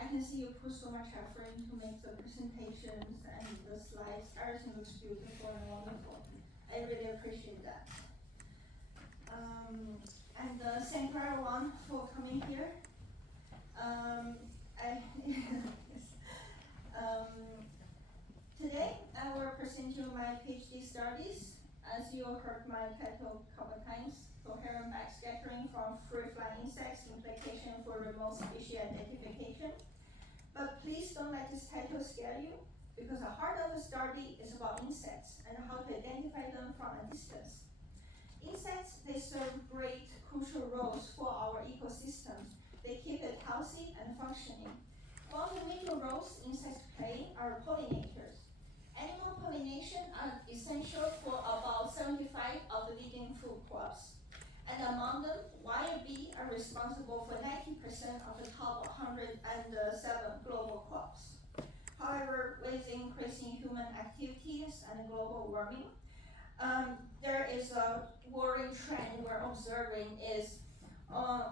I can see you put so much effort into make the presentations and the slides. Everything looks beautiful and wonderful. I really appreciate that. And thank you everyone for coming here. Today I will present you my PhD studies. As you heard my title a couple times, coherent backscattering from free-flying insects, implication for remote species identification. But please don't let this title scare you, because the heart of the study is about insects and how to identify them from a distance. Insects, they serve great crucial roles for our ecosystems. They keep it healthy and functioning. One of the major roles insects play are pollinators. Animal pollination are essential for about 75 of the leading food crops. And among them, wild bee are responsible for 90% of the top 107 global crops. However, with increasing human activities and global warming, there is a worrying trend we're observing is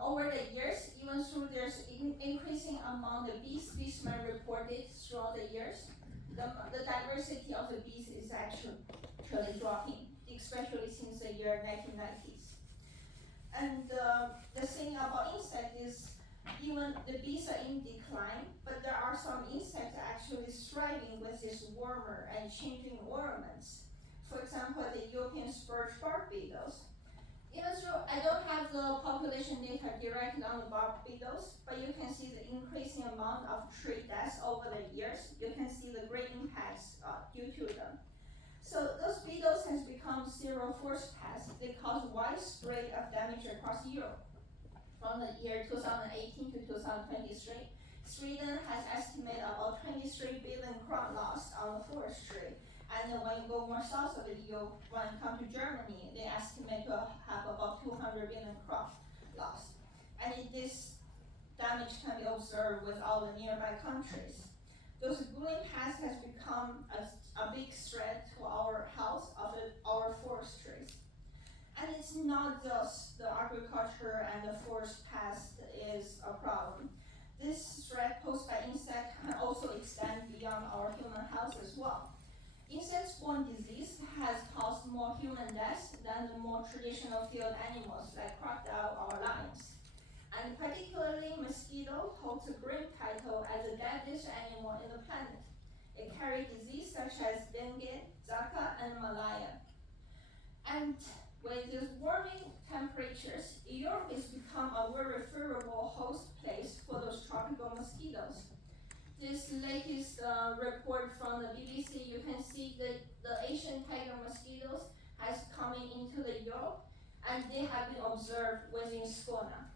over the years, even though there's increasing among the bee specimen reported throughout the years, the diversity of the bees is actually dropping, especially since the year 1990s. And the thing about insects is even the bees are in decline, but there are some insects actually thriving with this warmer and changing environments. For example, the European spurge bark beetles. Even though I don't have the population data directly on the bark beetles, but you can see the increasing amount of tree deaths over the years. You can see the great impacts due to them. So those beetles has become serial forest pests. They cause widespread of damage across Europe. From the year 2018 to 2023, Sweden has estimated about 23 billion crown lost on the forestry. And when you go more south of the EU, when you come to Germany, they estimate to have about 200 billion crop lost. And this damage can be observed with all the nearby countries. Those green pests has become a big threat to our health of our forestries. And it's not just the agriculture and the forest pest is a problem. This threat posed by insects can also extend beyond our human health as well. Insect-borne disease has caused more human deaths than the more traditional field animals like crocodile or lions. And particularly mosquito holds a great title as the deadliest animal in the planet. It carries disease such as dengue, Zika, and malaria. And with these warming temperatures, Europe has become a very favorable host place for those tropical mosquitoes. This latest report from the BBC, you can see that the Asian tiger mosquitoes has coming into the Europe, and they have been observed within Skåne.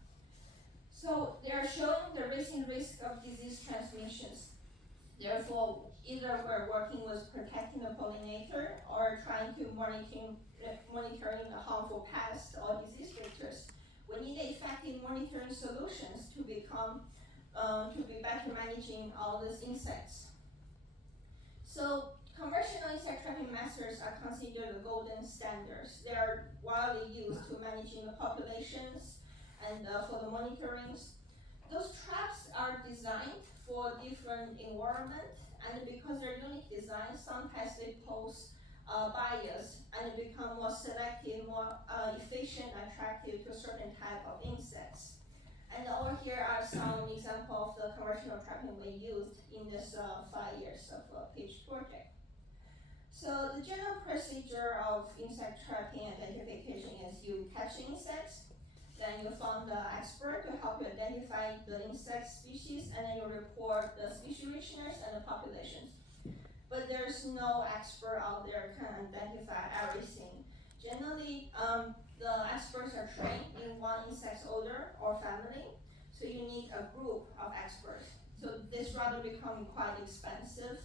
So they are showing the rising risk of disease transmissions. Therefore, either we're working with protecting the pollinator or trying to monitoring the harmful pests or disease vectors. We need effective monitoring solutions to be better managing all these insects. So conventional insect trapping methods are considered the golden standards. They are widely used to managing the populations and for the monitorings. Those traps are designed for different environment, and because they're unique design, sometimes they pose bias and become more selective, more efficient, attractive to a certain type of insects. And over here are some examples of the conventional trapping we used in this 5 years of PhD project. So the general procedure of insect trapping identification is you catch insects, then you find the expert to help you identify the insect species, and then you report the species richness and the populations. But there's no expert out there can identify everything. Generally, the experts are trained in one insect order or family, so you need a group of experts. So this rather become quite expensive,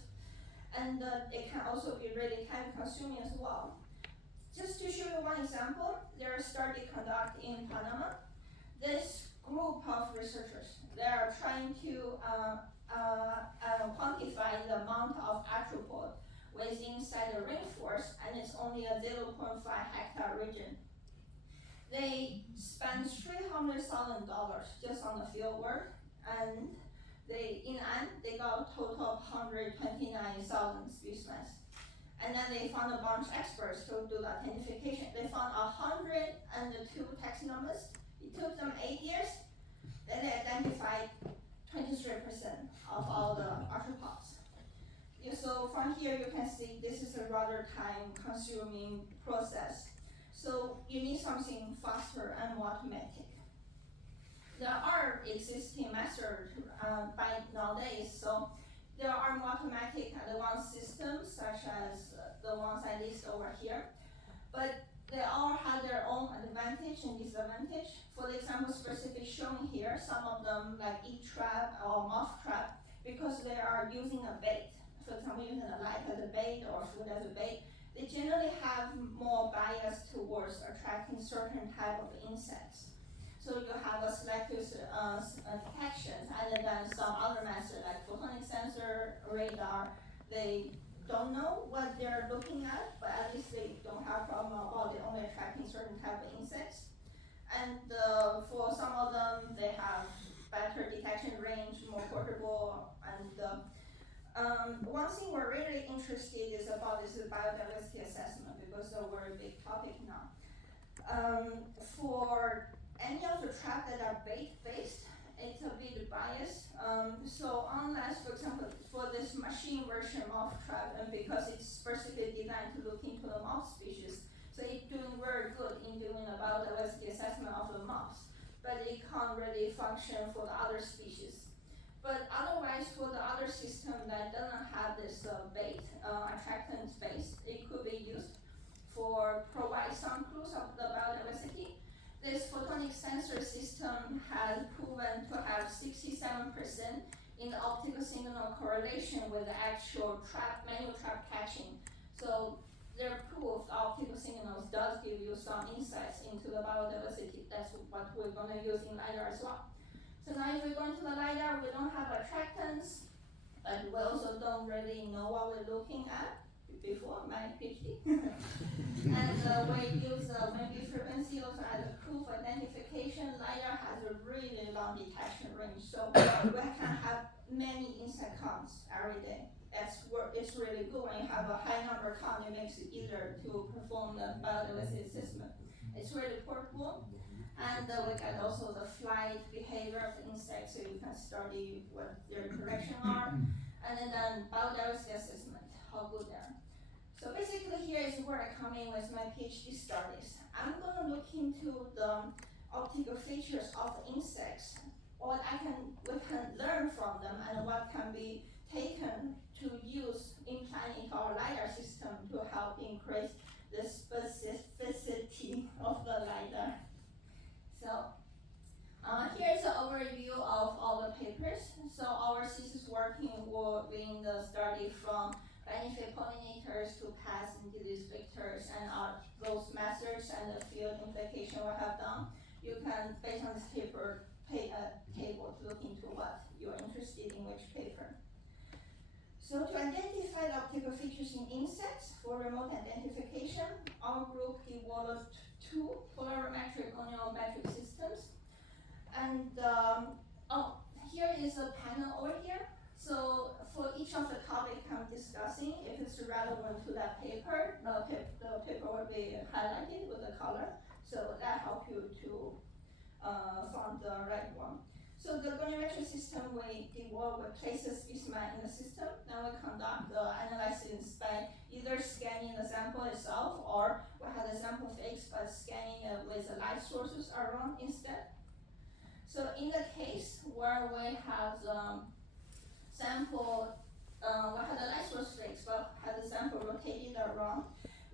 and it can also be really time consuming as well. Just to show you one example, there is a study conducted in Panama. This group of researchers, they are trying to quantify the amount of arthropod within inside the rainforest, and it's only a 0.5 hectare region. They spent $300,000 just on the field work, and In An, they got a total of 129,000 specimens. And then they found a bunch of experts to do the identification. They found 102 taxonomists. It took them 8 years. Then they identified 23% of all the arthropods. So from here you can see this is a rather time-consuming process. So you need something faster and more automatic. There are existing methods by nowadays. So there are more automatic advanced systems such as the ones I list over here, but they all have their own advantage and disadvantage. For the example specific shown here, some of them like eat trap or moth trap, because they are using a bait. For example, using a light as a bait or food as a bait, they generally have more bias towards attracting certain type of insects. So you have a selective detection, other than some other methods like photonic sensor, radar. They don't know what they're looking at, but at least they don't have problem about they only attracting certain type of insects. And for some of them, they have better detection range, more portable, and one thing we're really interested is about this biodiversity assessment, because it's a very big topic now. For any of the traps that are bait-based, it's a bit biased. So unless, for example, for this machine version moth trap, and because it's specifically designed to look into the moth species, so it's doing very good in doing a biodiversity assessment of the moths, but it can't really function for the other species. But otherwise, for the other system that doesn't have this bait, attractant base, it could be used for provide some clues of the biodiversity. This photonic sensor system has proven to have 67% in the optical signal correlation with the actual manual trap catching. So their proof the optical signals does give you some insights into the biodiversity. That's what we're going to use in LiDAR as well. So now if we go into the LiDAR, we don't have attractants, but we also don't really know what we're looking at before my PhD. And we use maybe frequency also as a proof identification. LiDAR has a really long detection range, so we can have many insect counts every day. It's really good when you have a high number count. It makes it easier to perform the biodiversity assessment. It's really portable, and we get also the flight behavior of the insects, so you can study what their direction are, and then biodiversity assessment, how good they are. So basically here is where I come in with my PhD studies. I'm going to look into the optical features of insects, what we can learn from them, and what can be taken to use implant into our LiDAR system to help increase the specificity of the LiDAR. So here's an overview of all the papers. So our thesis working will be in the study from benefit pollinators to pests and disease vectors, and those methods and the field implication we have done. You can, based on this paper, pay a table to look into what you're interested in, which paper. So to identify the optical features in insects for remote identification, our group developed two polarimetric goniometric systems. And here is a panel over here. So for each of the topics I'm discussing, if it's relevant to that paper, the paper will be highlighted with a color. So that helps you to find the right one. So the goniometric system we place a specimen in the system, then we conduct the analysis by either scanning the sample itself, or we have the sample fixed but scanning it with the light sources around instead. So in the case where we have the sample, we have the light source fixed, but have the sample rotated around,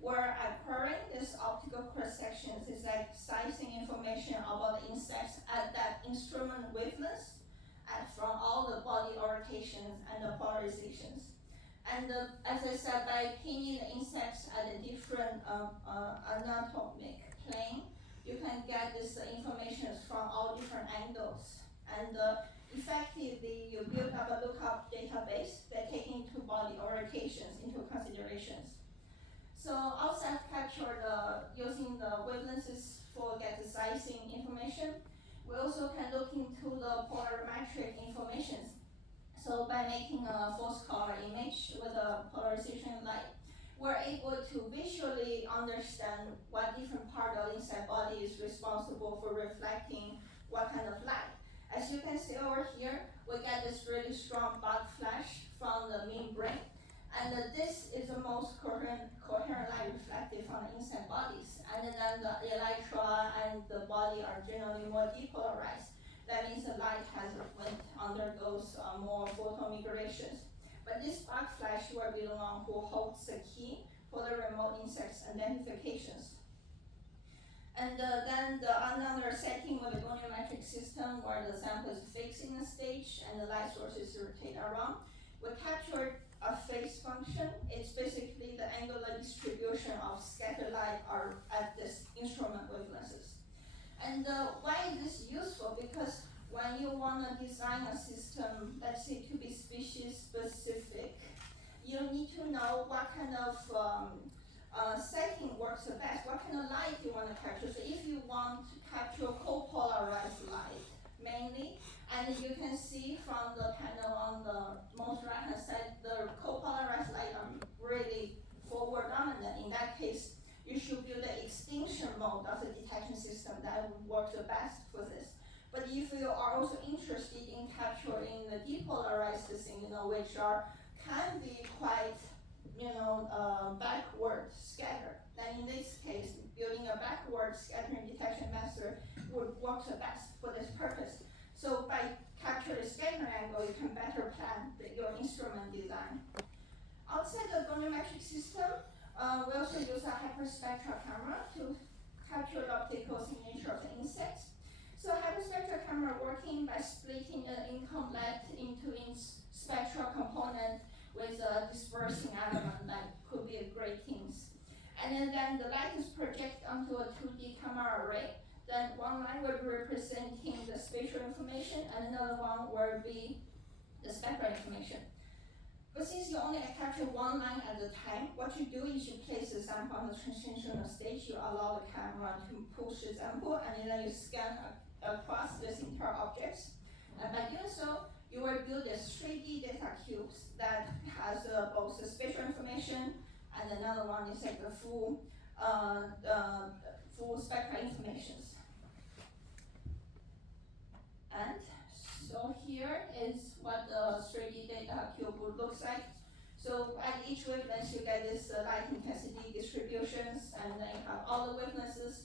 we're acquiring this optical cross sections is like sizing information about the insects at that instrument wavelength from all the body orientations and the polarizations. And as I said, by pinning the insects at a different anatomic plane, you can get this information from all different angles. And effectively, you build up a lookup database that takes into body orientations into considerations. So outside capture using the wavelengths for get the sizing information. We also can look into the polarimetric information. by making a false color image with a polarization light, we're able to visually understand what different part of the insect body is responsible for reflecting what kind of light. As you can see over here, we get this really strong bug flash from the membrane, and this is the most coherent light reflected from the insect bodies. And then the elytra and the body are generally more depolarized. That means the light undergoes more photomigrations. But this bug flash will be the one who holds the key for the remote insects identifications. And then another setting with the goniometric system where the sample is fixed in a stage and the light sources rotate around. We captured a phase function. It's basically the angular distribution of scattered light are at this instrument wavelengths. And why is this useful? Because when you want to design a system, let's say to be species specific, you need to know what kind of setting works the best, what kind of light you want to capture. So if you want to capture copolarized light mainly, and you can see from the panel on the most right hand side, the copolarized light are really forward dominant. In that case, you should build the extinction mode of the detection system that would work the best for this. But if you are also interested in capturing the depolarized signal, which can be quite, backward scattered, then in this case, building a backward scattering detection method would work the best for this purpose. So by capturing the scattering angle, you can better plan your instrument design. Outside the goniometric system, we also use a hyperspectral camera to capture the optical signature of the insects. So hyperspectral camera working by splitting the income light into its spectral component with a dispersing element that could be a gratings. And then the light is projected onto a 2D camera array. Then one line will be representing the spatial information and another one will be the spectral information. But since you only capture one line at a time, what you do is you place the sample on the transitional stage, you allow the camera to push the sample, and then you scan across this entire objects. And by doing so, you will build this 3D data cubes that has both the spatial information and another one is like the full spectral informations. And so here is what the 3D data cube would look like. So at each wavelength, you get this light intensity distributions, and then you have all the wavelengths.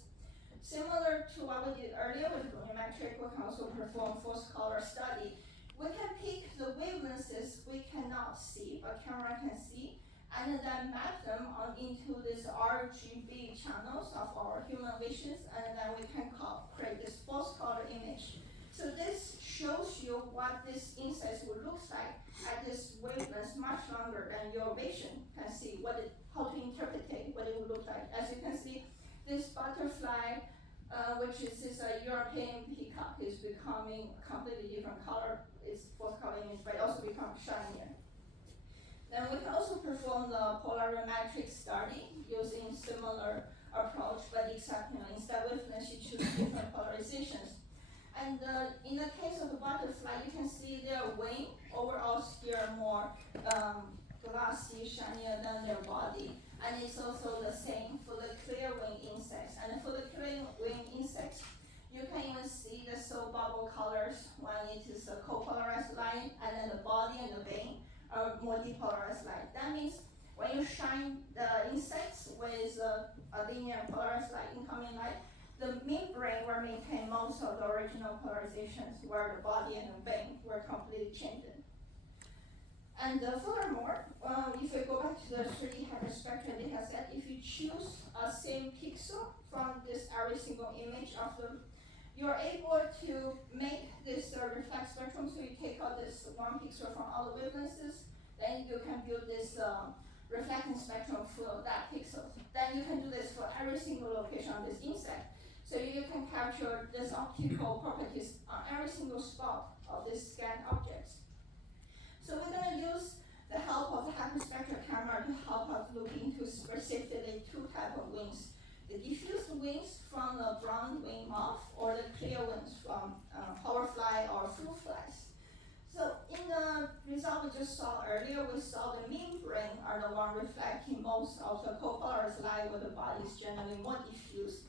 Similar to what we did earlier with goniometric, we can also perform false color study. We can pick the wavelengths we cannot see, but camera can see, and then map them into these RGB channels of our human visions, and then we can create this false color image. So this shows you what this insect would look like at this wavelength much longer than your vision can see how to interpret what it would look like. As you can see, this butterfly, which is this European peacock, is becoming a completely different color. It's false color image, but it also becomes shinier. Then we can also perform the polarimetric study using similar approach, but except instead of wavelengths, you choose different polarizations. And in the case of the butterfly, you can see their wing overall still more glossy, shinier than their body. And it's also the same for the clear wing insects. And for the clear wing insects, you can even see the soap bubble colors when it is a copolarized light, and then the body and the wing are more depolarized light. That means when you shine the insects with a linear polarized light, incoming light, the membrane will maintain most of the original polarizations, where the body and the wing were completely changed. And furthermore, if we go back to the 3D hyperspectral data set, if you choose a same pixel from this every single image of them, you're able to make this reflect spectrum. So you take out this one pixel from all the wavelengths, then you can build this reflecting spectrum for that pixel. Then you can do this for every single location on this insect. So you can capture this optical properties on every single spot of this scanned objects. So we're going to use the help of the hyperspectral camera to help us look into specifically two types of wings. The diffuse wings from the brown wing moth, or the clear wings from hoverfly or fruit flies. So in the result we just saw earlier, we saw the membrane are the one reflecting most of the copolarized light, where the body is generally more diffuse.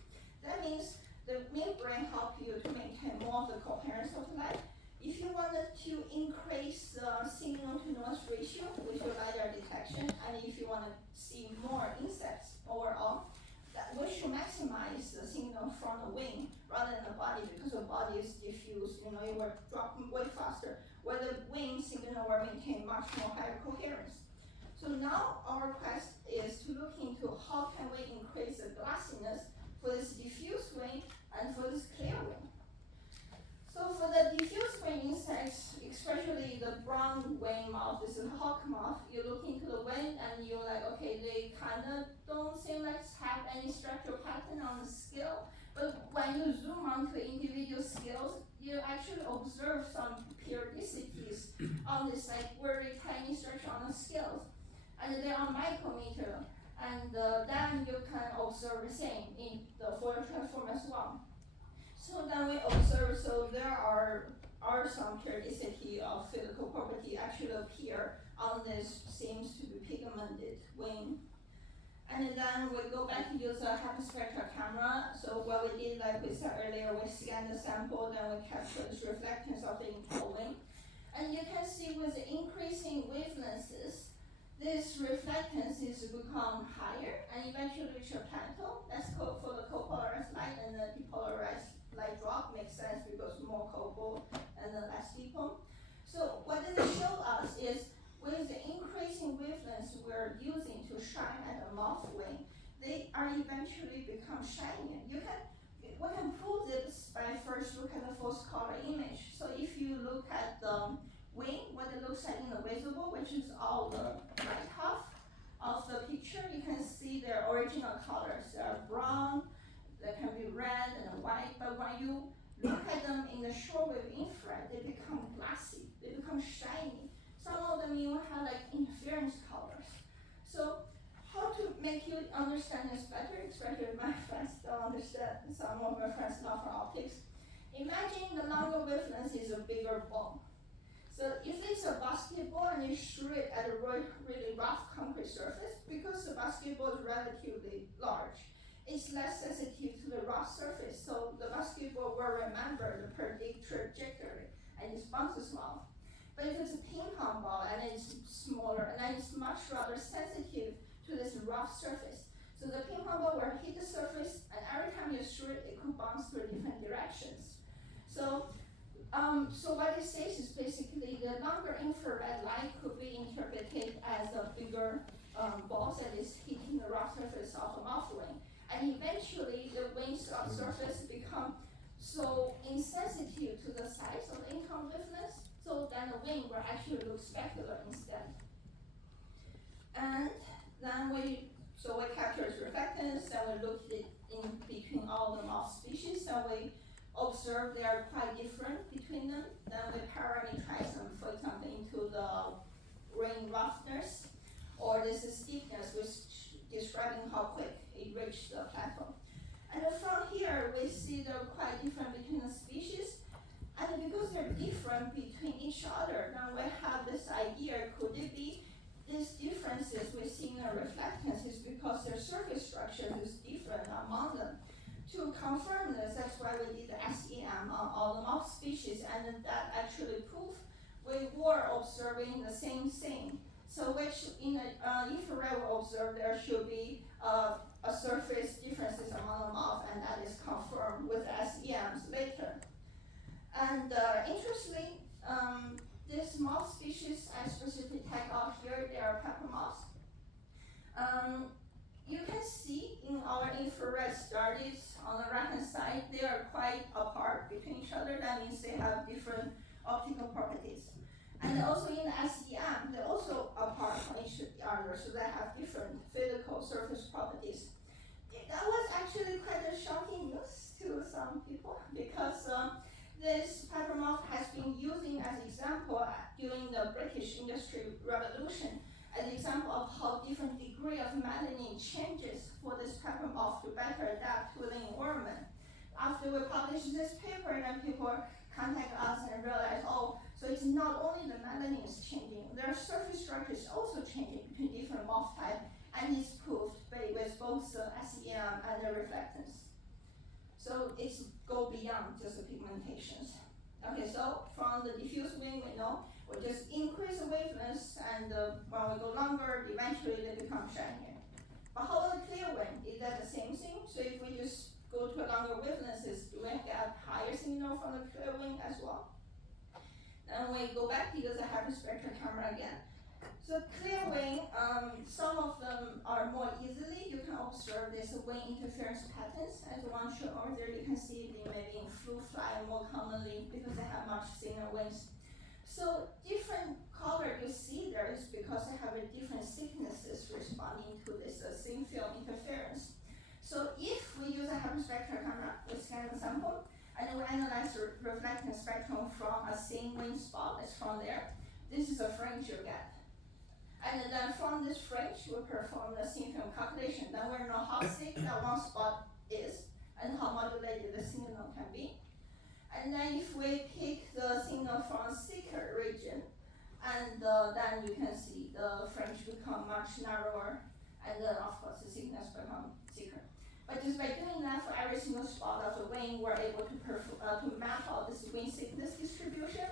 That means the membrane help you to maintain more of the coherence of light. If you wanted to increase the signal to noise ratio with your LiDAR detection, and if you want to see more insects overall, that we should maximize the signal from the wing rather than the body, because the body is diffuse, it will drop way faster, where the wing signal will maintain much more higher coherence. So now our quest is to look into how can we increase the glassiness for this diffuse wing and for this clear wing. So for the diffuse wing insects, especially the brown wing moth, this is a hawk moth, you look into the wing and you're like, okay, they kind of don't seem like have any structural pattern on the scale. But when you zoom onto individual scales, you actually observe some periodicities on this like very tiny structure on the scales. And they are micrometer. And then you can observe the same in the Fourier transform as well. So then we observe, so there are some periodicity of physical property actually appear on this seems to be pigmented wing. And then we go back to use a hyperspectral camera. So what we did, like we said earlier, we scanned the sample, then we capture this reflectance of the entire wing. And you can see with the increasing wavelengths, this reflectance is become higher and eventually reach a plateau. That's called for the copolarized light, and the depolarized light drop makes sense because more copo and then less depol. So what does it show us is with the increasing wavelengths we're using to shine at the moth wing, they are eventually become shinier. We can prove this by first look at the false color image. So if you look at the wing, what it looks like in the visible, which is all the right half of the picture, you can see their original colors. They are brown, they can be red and white, but when you look at them in the shortwave infrared, they become glassy, they become shiny. Some of them even have like interference colors. So how to make you understand this better, especially my friends don't understand, some of my friends not for optics. Imagine the longer wavelength is a bigger ball. So if it's a basketball and you shoot it at a really rough concrete surface, because the basketball is relatively large, it's less sensitive to the rough surface, so the basketball will remember the predict trajectory and it bounces off. But if it's a ping pong ball and it's smaller, and then it's much rather sensitive to this rough surface. So the ping pong ball will hit the surface, and every time you shoot it, it could bounce to different directions. So what it says is basically the longer infrared light could be interpreted as a bigger ball that is hitting the rough surface of a moth wing. And eventually the wing surface become so insensitive to the size of the income wavelength, so then the wing will actually look specular instead. And then we capture its reflectance, and we look at it in between all the moth species, and we observe they are quite different between them. Then we parameterize them, for example, into the ring roughness or this steepness, which describing how quick it reached the plateau. And from here, we see they're quite different between the species. And because they're different between each other, now we have this idea, could it be these differences we see in the reflectance is because their surface structure is different among them. To confirm this, that's why we did the SEM on all the moth species, and that actually proved we were observing the same thing. So which in the infrared we observed there should be a surface differences among the moth, and that is confirmed with SEMs later. And interestingly, this moth species I specifically tag out here, they are pepper moths. You can see in our infrared studies on the right hand side, they are quite apart between each other. That means they have different optical properties. And also in the SEM, they're also apart from each other, so they have different physical surface properties. That was actually quite a shocking news to some people, because this pepper moth has been using as example during the British Industrial Revolution, as an example of how different degree of melanin changes for this pepper moth to better adapt to the environment. After we published this paper, then people contact us and realize, oh, so it's not only the melanin is changing, there are structure is also changing between different morph type, and it's proved with both the SEM and the reflectance. So it's go beyond just the pigmentations. Okay, so from the diffuse wing, we know we just increase the wavelengths, and when we go longer, eventually they become shinier. But how about the clear wing? Is that the same thing? So if we just go to a longer wavelengths, do we get higher signal from the clear wing as well? Then we go back to use a hyperspectral camera again. So clear wing, some of them are more easily, you can observe this wing interference patterns. As one shown over there, you can see them maybe in fruit fly more commonly because they have much thinner wings. So different color you see there is because they have a different thicknesses responding to this thin film interference. So if we use a hyperspectral camera, we scan the sample, and we analyze the reflecting spectrum from a thin wing spot that's from there. This is a fringe you get. And then from this fringe, we perform the thin film calculation. Then we know how thick that one spot is and how modulated the signal can be. And then if we pick the signal from thicker region, and then you can see the fringe become much narrower, and then of course the thickness become thicker. But just by doing that for every single spot of the wing, we're able to map out this wing thickness distribution.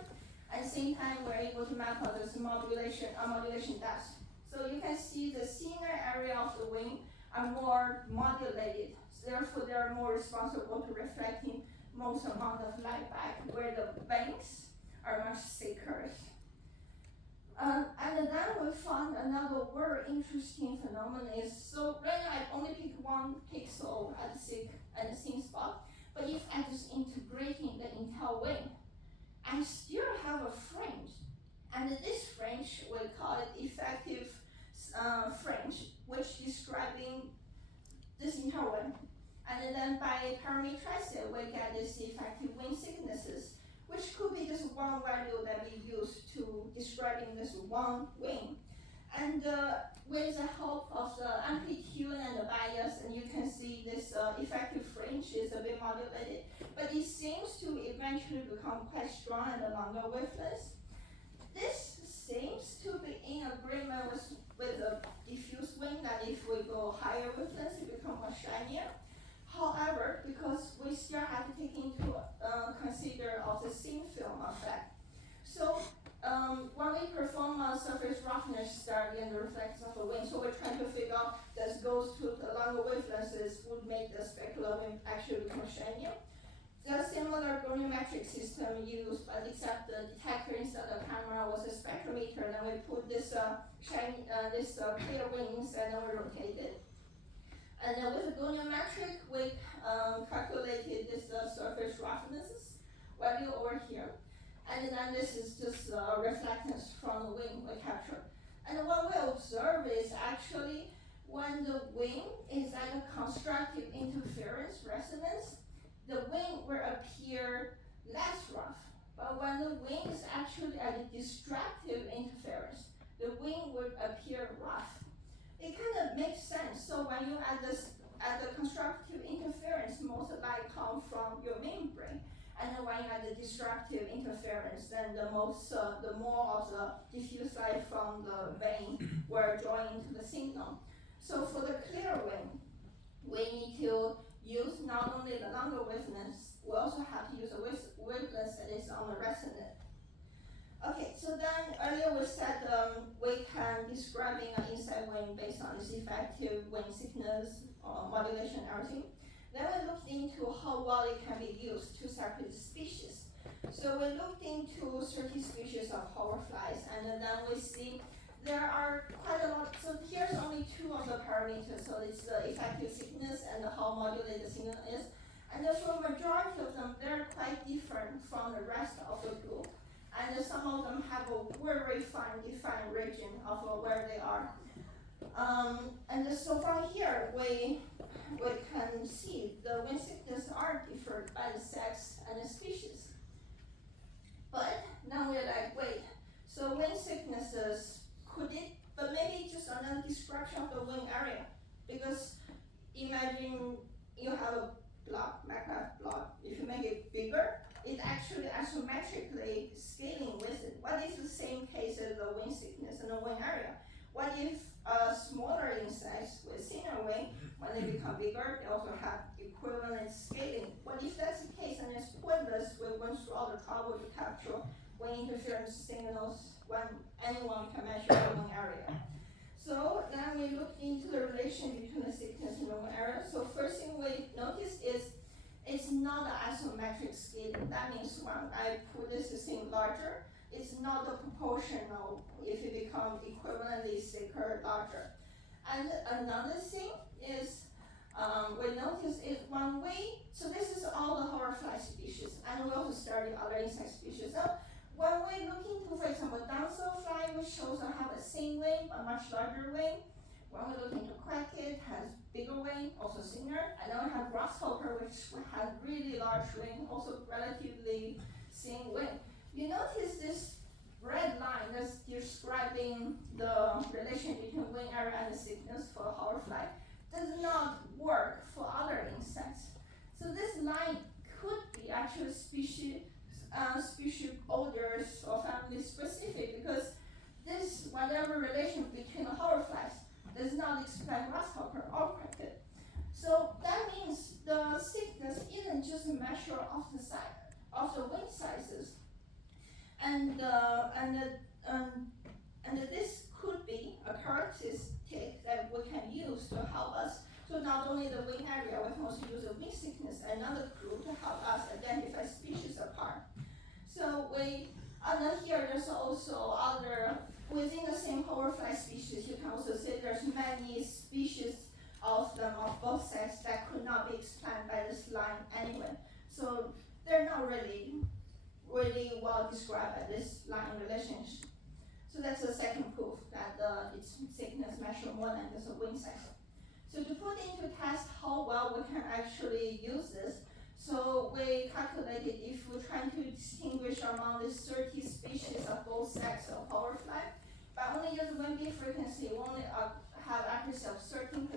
At the same time, we're able to map out this modulation depth. So you can see the thinner area of the wing are more modulated. So therefore, they are more responsible to reflecting most amount of light back, where the wings are much thicker. And then we found another very interesting phenomenon is, so right now I only pick one pixel at the thin spot, but if I just integrating the entire wing, I still have a fringe. And this fringe, we call it effective fringe, which describing this entire wing. And then by parameterize it, we get this effective wing thicknesses, which could be just one value that we use to describing this one wing. And with the help of the amplitude and the bias, and you can see this effective fringe is a bit modulated, but it seems to eventually become quite strong and a longer wavelength. This seems to be in agreement with the diffuse wing, that if we go higher wavelengths, it becomes more shinier. However, because we still have to take into consider of the thin film effect. So when we perform a surface roughness study and the reflex of the wing, so we're trying to figure out that goes to the longer wavelengths would make the specular wing actually become shinier. The similar goniometric system used, but except the detector instead of camera was a spectrometer. Then we put this clear wings and then we rotate it. And then with the goniometric, we calculated this surface roughness value over here. And then this is just reflectance from the wing we capture. And what we observe is actually when the wing is at a constructive interference resonance, the wing will appear less rough. But when the wing is actually at a destructive interference, the wing would appear rough. It kind of makes sense. So when you add the constructive interference, most light comes from your membrane. And then when you add the destructive interference, then the more of the diffuse light from the vein will join into the signal. So for the clear wing, we need to use not only the longer wavelengths, we also have to use a wavelength that is on the resonant. Okay, so then earlier we said we can describing an inside wing based on this effective wing thickness, modulation, everything. Then we looked into how well it can be used to separate species. So we looked into 30 species of hoverflies, and then we see there are quite a lot. So here's only 2 of the parameters. So it's the effective thickness and how modulated the signal is. And for a majority of them, they're quite different from the rest of the group. And some of them have a very fine defined region of where they are. And so from here, we can see the wing thickness are differed by the sex and the species. But now we're like, wait, so wing thicknesses, could it, but maybe just another description of the wing area. Because imagine you have a block, magnet block. If you make it bigger, it actually isometrically scaling with it. What is the same case as the wing thickness and the wing area? if smaller insects with thinner wing, when they become bigger, they also have equivalent scaling. But if that's the case, then it's pointless. We went through all the trouble to capture wing interference signals when anyone can measure the wing area. So then we looked into the relation between the thickness and the wing area. So first thing we noticed is it's not an isometric scaling. That means when I put this thing larger, it's not the proportional if it becomes equivalently thicker, larger. And another thing is we notice is when we, so this is all the hoverfly species, and we also study other insect species. So when we look into, for example, damselfly, which shows have a thin wing, but much larger wing. When we look into cricket, has bigger wing, also thinner. And then we have grasshopper, which has really large wing, also relatively thin wing. You notice this red line that's describing the relation between wing area and the thickness for hoverfly does not work for other insects. So this line could be actually species orders or family specific, because this whatever relation between the hoverflies does not explain grasshopper or cricket. So that means the thickness isn't just a measure of the size of the wing sizes, and this could be a characteristic that we can use to help us. So not only the wing area, we can also use the wing thickness, another clue to help us identify species apart. So and then here there's also other, within the same hoverfly species, you can also see there's many species of them of both sexes that could not be explained by this line anyway. So they're not really well described by this line relationship. So that's the second proof that its thickness measure more than just a wing size. So to put into test how well we can actually use this, so we calculated if we're trying to distinguish among these 30 species of both sexes of hoverfly, by only using wing beat frequency, we only have accuracy of 13%.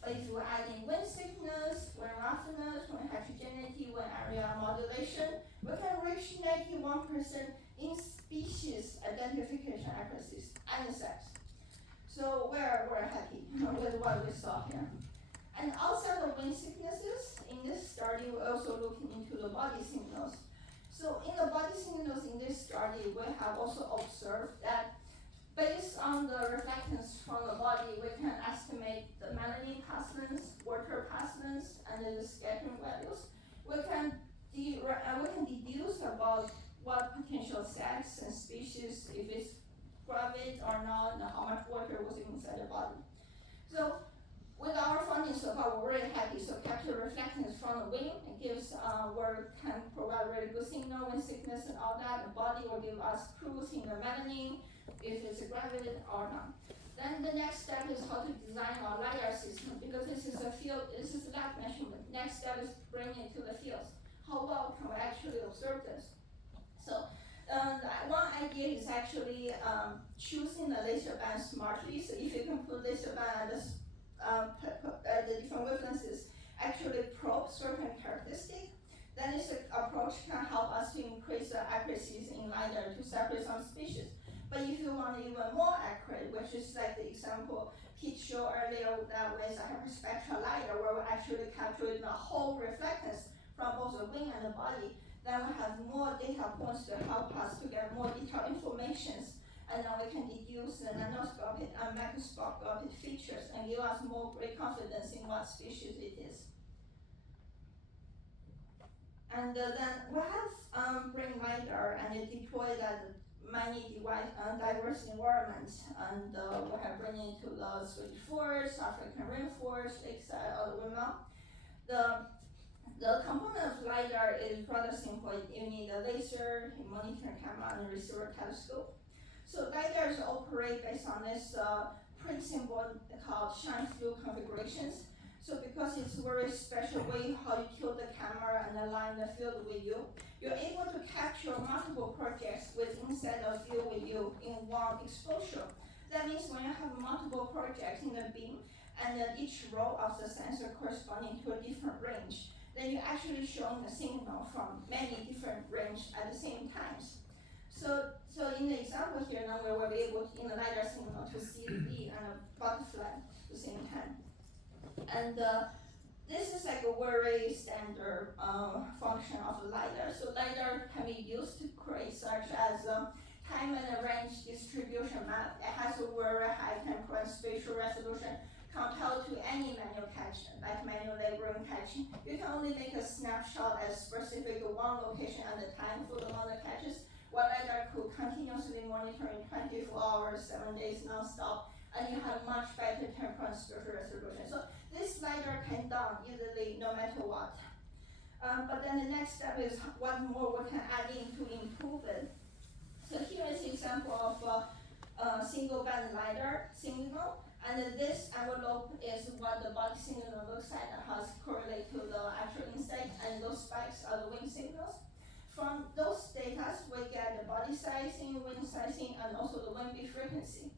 But if we're adding wing thickness, wing roughness, wing heterogeneity, wing area modulation, we can reach 91% in species identification accuracies and sex. So we're happy with what we saw here. And outside of wing thicknesses, in this study, we're also looking into the body signals. So in the body signals in this study, we have also observed that based on the reflectance from the body, we can estimate the melanin pass length, water pass length, and the scattering values. We can deduce about what potential sex and species, if it's gravid or not, and how much water was inside the body. So with our findings so far, we're really happy. So capture reflectance from the wing, it gives can provide really good signal, wing thickness and all that. The body will give us clues in the melanin, if it's gravid or not. Then the next step is how to design our LiDAR system, because this is a field, this is lab measurement. Next step is bringing it to the fields. How well can we actually observe this? So one idea is actually choosing the laser band smartly. So if you can put laser band at the different wavelengths, actually probe certain characteristics, then this approach can help us to increase the accuracies in LiDAR to separate some species. But if you want even more accurate, which is like the example Pete showed earlier that with a hyperspectral LiDAR, where we actually capturing the whole reflectance from both the wing and the body, then we have more data points to help us to get more detailed information, and then we can deduce the nanoscopic and macroscopic features and give us more great confidence in what species it is. And then we have bring LiDAR and deploy that many diverse environments, and we have bring it to the Swedish forest, African rainforest, lakeside, all the way now. The component of LiDAR is rather simple. You need a laser, a monitoring camera, and a receiver telescope. So LiDARs operate based on this principle called Scheimpflug configurations. So because it's a very special way how you tilt the camera and align the field with you, you're able to capture multiple projects with inside the field with you in one exposure. That means when you have multiple projects in the beam, and then each row of the sensor corresponding to a different range, then you're actually showing a signal from many different ranges at the same times. So in the example here, now we will be able to, in the LiDAR signal, to see the butterfly at the same time. And this is like a very standard function of the LiDAR. So LiDAR can be used to create such as time and range distribution map. It has a very high temporal and spatial resolution compared to any manual catch, like manual labeling catching. You can only make a snapshot as specific to one location at a time for the amount of catches, while LiDAR could continuously monitoring 24 hours, 7 days non-stop, and you have much better temporal and spatial resolution. So this LiDAR can done easily no matter what. But then the next step is what more we can add in to improve it. So here is an example of a single band LiDAR signal, and this envelope is what the body signal looks like and has correlated to the actual insect, and those spikes are the wing signals. From those data, we get the body sizing, wing sizing, and also the wing beat frequency.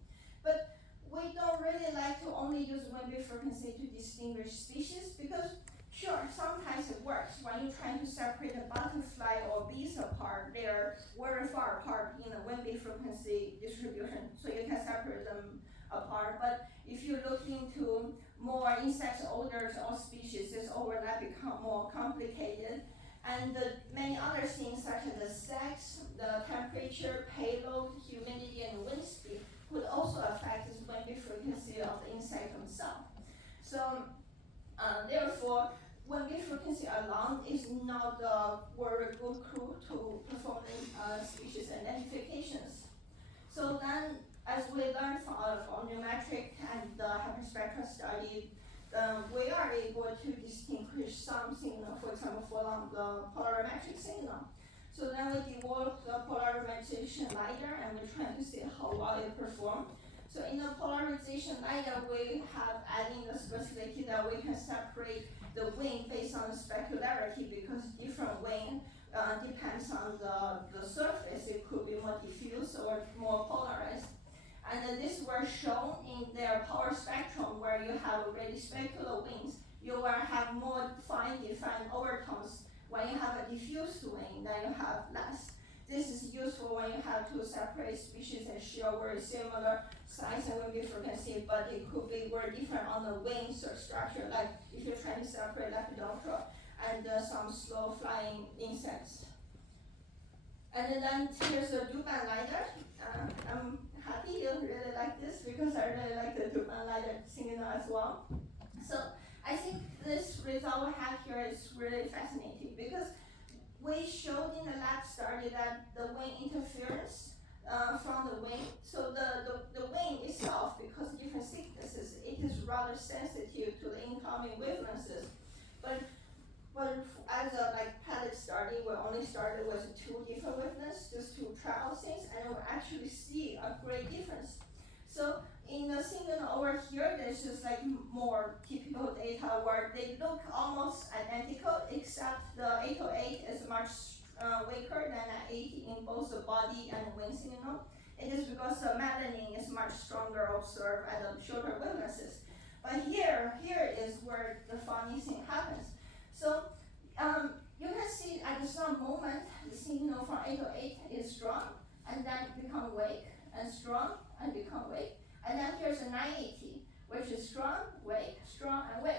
But we don't really like to only use wing beat frequency to distinguish species, because sure, sometimes it works. When you're trying to separate a butterfly or bees apart, they are very far apart in the wing beat frequency distribution, so you can separate them apart. But if you look into more insects, odors, or species, this overlap becomes more complicated. And many other things such as the sex, the temperature, payload, humidity, and wind speed would also affect this wing beat frequency of the insect themselves. So therefore, wing beat frequency alone is not a very good clue to performing species identifications. So then, as we learned from numeric and the hyperspectral study, we are able to distinguish some signal, for example, from the polarimetric signal. So then we developed the polarization LiDAR, and we're trying to see how well it performs. So in the polarization LiDAR, we have adding the specificity that we can separate the wing based on the specularity, because different wing depends on the surface. It could be more diffuse or more polarized. And this was shown in their power spectrum, where you have already specular wings. You will have more fine defined overtones. When you have a diffuse wing, then you have less. This is useful when you have to separate species and share very similar size and wing beat frequency, but it could be very different on the wing structure, like if you're trying to separate Lepidoptera and some slow flying insects. And then here's a dual-band LiDAR. I'm happy you really like this, because I really like the dual-band LiDAR signal as well. So I think this result we have here is really fascinating, because we showed in the lab study that the wing interference from the wing, so the wing itself, because different thicknesses, it is rather sensitive to the incoming wavelengths. But as a pilot study, we only started with 2 different wavelengths just to try out things, and we actually see a great difference. So in the signal over here, there's just more typical data where they look almost identical, except the 808 is much weaker than 80 in both the body and the wing signal. It is because the melanin is much stronger observed at the shorter wavelengths. But here is where the funny thing happens. So you can see at some moment, the signal from 808 is strong, and then become weak, and strong, and become weak. And then here's a 980, which is strong, and weak.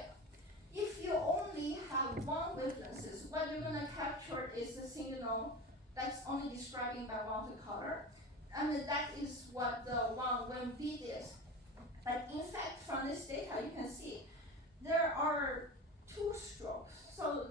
If you only have one wavelength, what you're going to capture is the signal that's only describing by one of the color. And that is what the one wing beat is. But in fact, from this data, you can see there are 2 strokes. So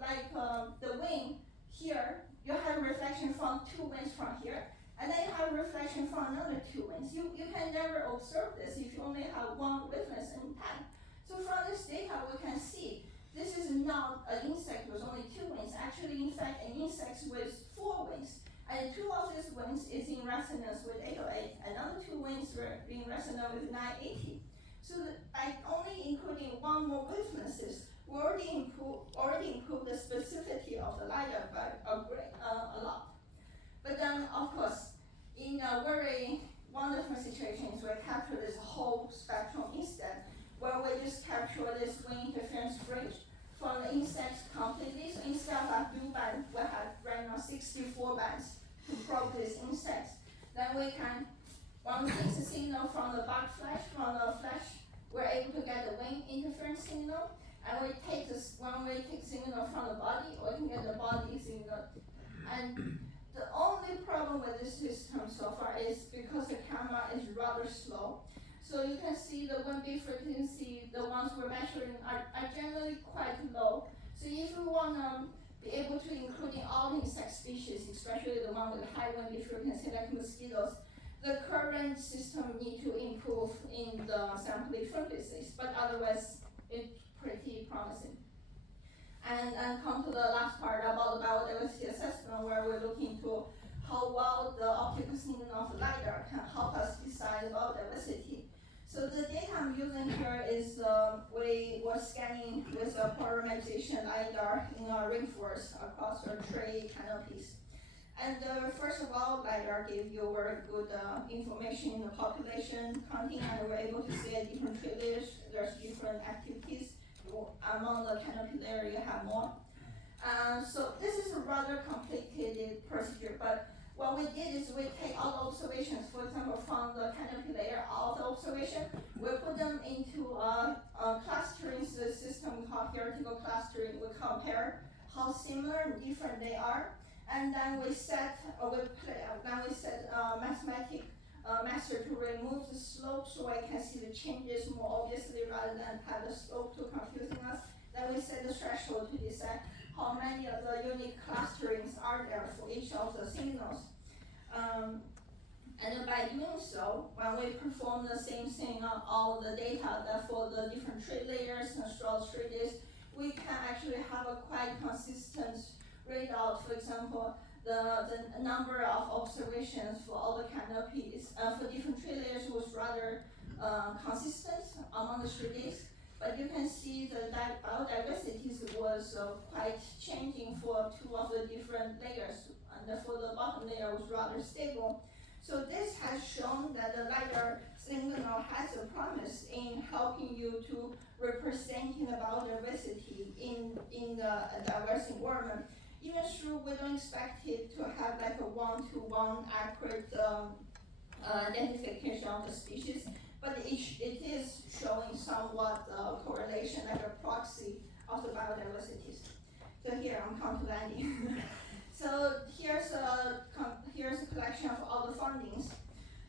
the wing here, you have reflection from 2 wings from here, and then you have reflection from another 2 wings. You can never observe this if you only have one wavelength in time. So from this data, we can see this is not an insect with only 2 wings. Actually, in fact, an insect with 4 wings. And 2 of these wings is in resonance with 808, and other 2 wings were in resonance with 980. So by only including one more wavelengths, we already improved the specificity of the LiDAR by a lot. But then, of course, in a very wonderful situations, we capture this whole spectrum instead, where we just capture this wing interference fringe from the insects completely. So instead of dual band, we have right now 64 bands to probe these insects. Then we can, one takes a signal from the bug flesh, from the flesh we're able to get the wing interference signal, and we take this one-way signal from the body, or we can get the body signal. And the only problem with this system so far is because the camera is rather slow. So you can see the wind beat frequency, the ones we're measuring are generally quite low. So if we want to be able to include in all insect species, especially the one with high wind beat frequency like mosquitoes, the current system need to improve in the sampling frequencies, but otherwise it's pretty promising. And come to the last part about the biodiversity assessment, where we're looking to how well the optical signal of LiDAR can help us decide biodiversity. So the data I'm using here is we were scanning with a polarization LiDAR in a rainforest across our tree canopies. And first of all, LiDAR gave you very good information in the population counting, and we're able to see at different tree layers, there's different activities. Among the canopy layer, you have more. So this is a rather complicated procedure, but what we did is we take all the observations, for example, from the canopy layer, all the observation, we put them into a clustering system called theoretical clustering. We compare how similar and different they are, and then we set mathematic method to remove the slope so I can see the changes more obviously rather than have the slope too confusing us. Then we set the threshold to decide how many of the unique clusterings are there for each of the signals. And by doing so, when we perform the same thing on all the data that for the different tree layers and throughout 3 days, we can actually have a quite consistent readout. For example, the number of observations for all the canopies for different tree layers was rather consistent among the 3 days. But you can see the biodiversity was quite changing for 2 of the different layers, and for the bottom layer was rather stable. So this has shown that the LiDAR signal has a promise in helping you to representing the biodiversity in the diverse environment. Even though we don't expect it to have like a one-to-one accurate identification of the species, but it is showing somewhat correlation, like a proxy of the biodiversities. So here I'm come to landing. So here's a collection of all the findings.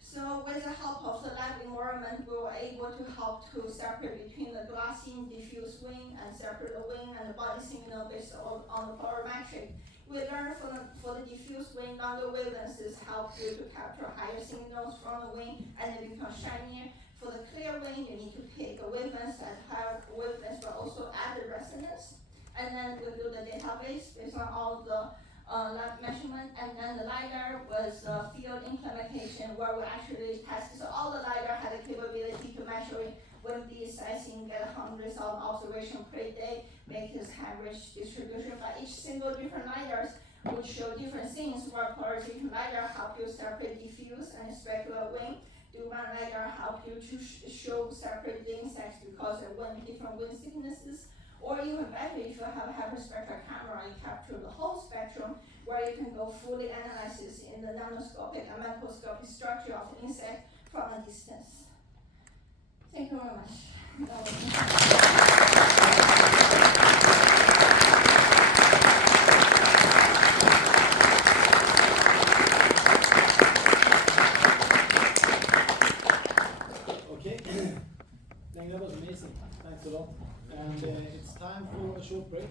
So with the help of the lab environment, we were able to help to separate between the glassy diffuse wing and separate the wing and the body signal based on the polarimetric. We learned for the diffuse wing, longer wavelengths help you to capture higher signals from the wing and they become shinier. For the clear wing, you need to pick a wavelength at higher wavelengths but also add the resonance. And then we build a database based on all the lab measurement, and then the LiDAR was field implementation where we actually tested. So all the LiDAR had the capability to measure wind beat sizing, get hundreds of observations per day, make this average distribution. But each single different LiDARs would show different things, where polarization LiDAR help you separate diffuse and specular wing. Dual-band LiDAR help you to show separate the insects because of different wind thicknesses. Or even better, if you have a hyperspectral camera, you capture the whole spectrum, where you can go fully analysis in the nanoscopic and macroscopic structure of the insect from a distance. Thank you very much. Okay, that was amazing. Thanks a lot. And it's time for a short break.